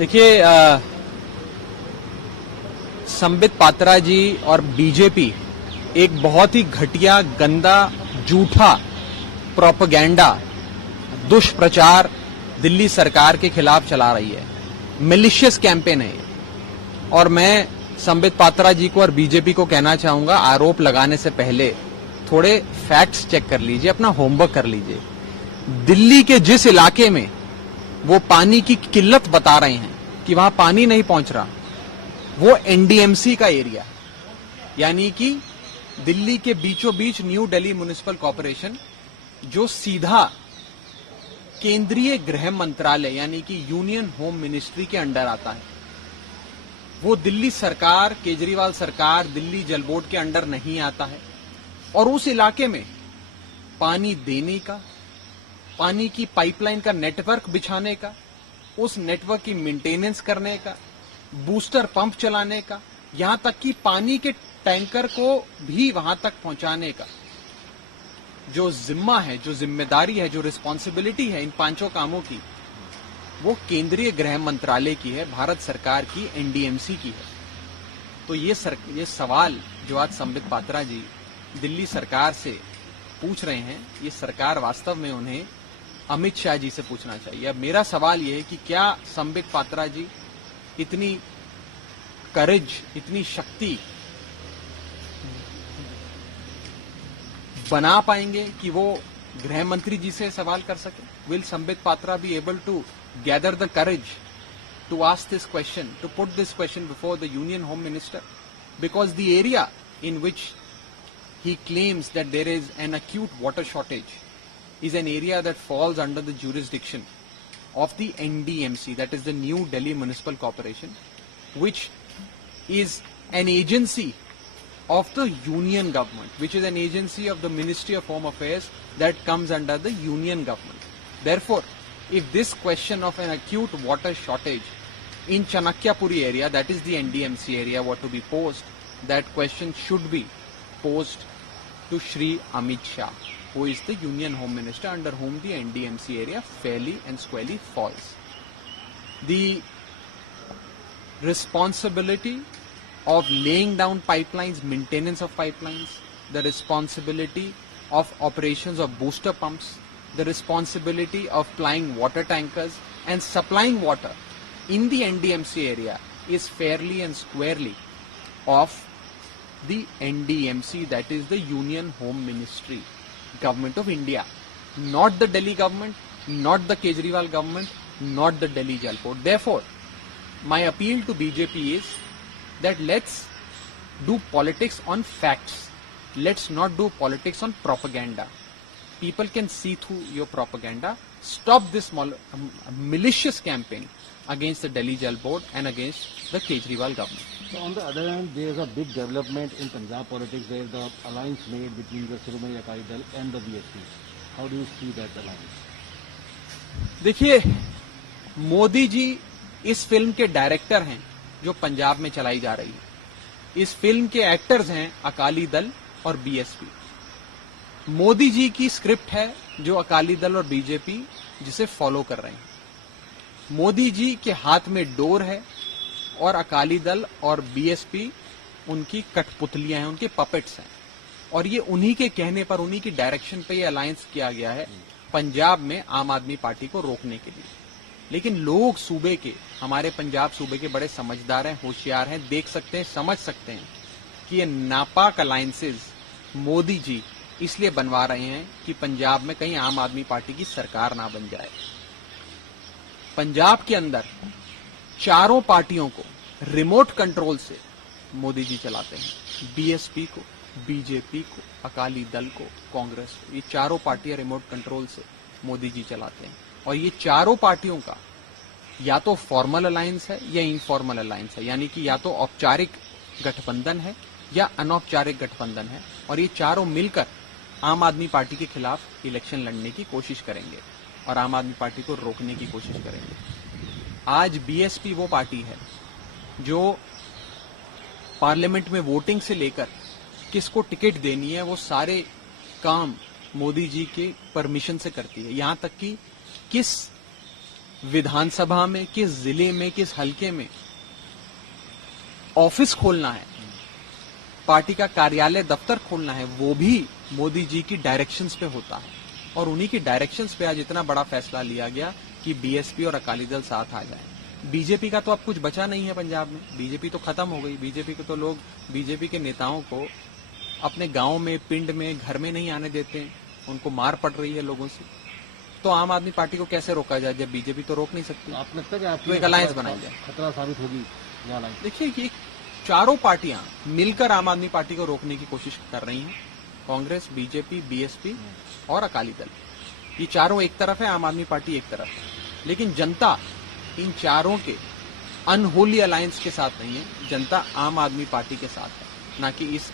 देखिए, संबित पात्रा जी और बीजेपी एक बहुत ही घटिया, गंदा, झूठा प्रोपेगेंडा, दुष्प्रचार दिल्ली सरकार के खिलाफ चला रही है। मिलिशियस कैंपेन है ये। और मैं संबित पात्रा जी को और बीजेपी को कहना चाहूंगा, आरोप लगाने से पहले थोड़े फैक्ट्स चेक कर लीजिए, अपना होमवर्क कर लीजिए। दिल्ली के जिस इलाके में वो पानी की किल्लत बता रहे हैं कि वहां पानी नहीं पहुंच रहा, वो एनडीएमसी का एरिया, यानी कि दिल्ली के बीचों बीच न्यू दिल्ली म्युनिसिपल कॉर्पोरेशन, जो सीधा केंद्रीय गृह मंत्रालय यानी कि यूनियन होम मिनिस्ट्री के अंडर आता है। वो दिल्ली सरकार, केजरीवाल सरकार, दिल्ली जल बोर्ड के अंडर नहीं आता है। और उस इलाके में पानी देने का, पानी की पाइपलाइन का नेटवर्क बिछाने का, उस नेटवर्क की मेंटेनेंस करने का, बूस्टर पंप चलाने का, यहां तक कि पानी के टैंकर को भी वहां तक पहुंचाने का जो जिम्मा है, जो जिम्मेदारी है, जो रिस्पॉन्सिबिलिटी है इन पांचों कामों की, वो केंद्रीय गृह मंत्रालय की है, भारत सरकार की, एनडीएमसी की है। तो ये सवाल जो आज संबित पात्रा जी दिल्ली सरकार से पूछ रहे हैं, ये सरकार वास्तव में उन्हें अमित शाह जी से पूछना चाहिए। अब मेरा सवाल ये है कि क्या संबित पात्रा जी इतनी करेज, इतनी शक्ति बना पाएंगे कि वो गृह मंत्री जी से सवाल कर सके? Will Sambit Patra be able to gather the courage to ask this question, to put this question before the union home minister? Because the area in which he claims that there is an acute water shortage is an area that falls under the jurisdiction of the NDMC, that is the New Delhi Municipal Corporation, which is an agency of the union government, which is an agency of the Ministry of Home Affairs that comes under the union government. Therefore, if this question of an acute water shortage in Chanakyapuri area, that is the NDMC area, were to be posed, that question should be posed to Shri Amit Shah, who is the Union Home Minister under whom the NDMC area fairly and squarely falls. The responsibility of laying down pipelines, maintenance of pipelines, the responsibility of operations of booster pumps, the responsibility of plying water tankers and supplying water in the NDMC area is fairly and squarely of the NDMC, that is the Union Home Ministry, Government of India, not the Delhi government, not the Kejriwal government, not the Delhi Jal Board. Therefore, my appeal to BJP is that let's do politics on facts. Let's not do politics on propaganda. People can see through your propaganda. Stop this malicious campaign against the Delhi Jal Board and against the Kejriwal government. So on the other hand, there is a big development in Punjab politics where the alliance made between the Shiromani Akali Dal and the BSP. How do you see that alliance? देखिए, मोदी जी इस film के director हैं जो पंजाब में चलाई जा रही है। इस फिल्म के एक्टर्स हैं अकाली दल और बीएसपी। मोदी जी की स्क्रिप्ट है जो अकाली दल और बीजेपी जिसे फॉलो कर रहे हैं। मोदी जी के हाथ में डोर है और अकाली दल और बीएसपी उनकी कठपुतलियां हैं, उनके पपेट्स हैं। और ये उन्हीं के कहने पर, उन्हीं की डायरेक्शन पे ये अलायंस किया गया है पंजाब में आम आदमी पार्टी को रोकने के लिए। लेकिन लोग सूबे के, हमारे पंजाब सूबे के बड़े समझदार हैं, होशियार हैं, देख सकते हैं, समझ सकते हैं कि ये नापाक अलायंसेज मोदी जी इसलिए बनवा रहे हैं कि पंजाब में कहीं आम आदमी पार्टी की सरकार ना बन जाए। पंजाब के अंदर चारों पार्टियों को रिमोट कंट्रोल से मोदी जी चलाते हैं। बीएसपी को, बीजेपी को, अकाली दल को, कांग्रेस को, ये चारों पार्टियां रिमोट कंट्रोल से मोदी जी चलाते हैं। और ये चारों पार्टियों का या तो फॉर्मल अलायंस है या इनफॉर्मल अलायंस है, यानी कि या तो औपचारिक गठबंधन है या अनौपचारिक गठबंधन है। और ये चारों मिलकर आम आदमी पार्टी के खिलाफ इलेक्शन लड़ने की कोशिश करेंगे और आम आदमी पार्टी को रोकने की कोशिश करेंगे। आज बीएसपी वो पार्टी है जो पार्लियामेंट में वोटिंग से लेकर किसको टिकट देनी है वो सारे काम मोदी जी के परमिशन से करती है। यहां तक कि किस विधानसभा में, किस जिले में, किस हलके में ऑफिस खोलना है, पार्टी का कार्यालय दफ्तर खोलना है, वो भी मोदी जी की डायरेक्शंस पे होता है। और उन्हीं की डायरेक्शंस पे आज इतना बड़ा फैसला लिया गया कि बीएसपी और अकाली दल साथ आ जाए। बीजेपी का तो अब कुछ बचा नहीं है पंजाब में, बीजेपी तो खत्म हो गई। बीजेपी को तो लोग, बीजेपी के नेताओं को अपने गांव में, पिंड में, घर में नहीं आने देते, उनको मार पड़ रही है लोगों से। तो आम आदमी पार्टी को कैसे रोका जाए जब बीजेपी तो रोक नहीं सकती? आप लगता है कि आपकी तो एक अलायंस बनाई जाए। खतरा साबित होगी ये अलायंस? देखिए कि चारों पार्टियां मिलकर आम आदमी पार्टी को रोकने की कोशिश कर रही हैं। कांग्रेस, बीजेपी, बीएसपी और अकाली दल, ये चारों एक तरफ है, आम आदमी पार्टी एक तरफ है। लेकिन जनता इन चारों के अनहोली अलायंस के साथ नहीं है, जनता आम आदमी पार्टी के साथ है, ना कि इस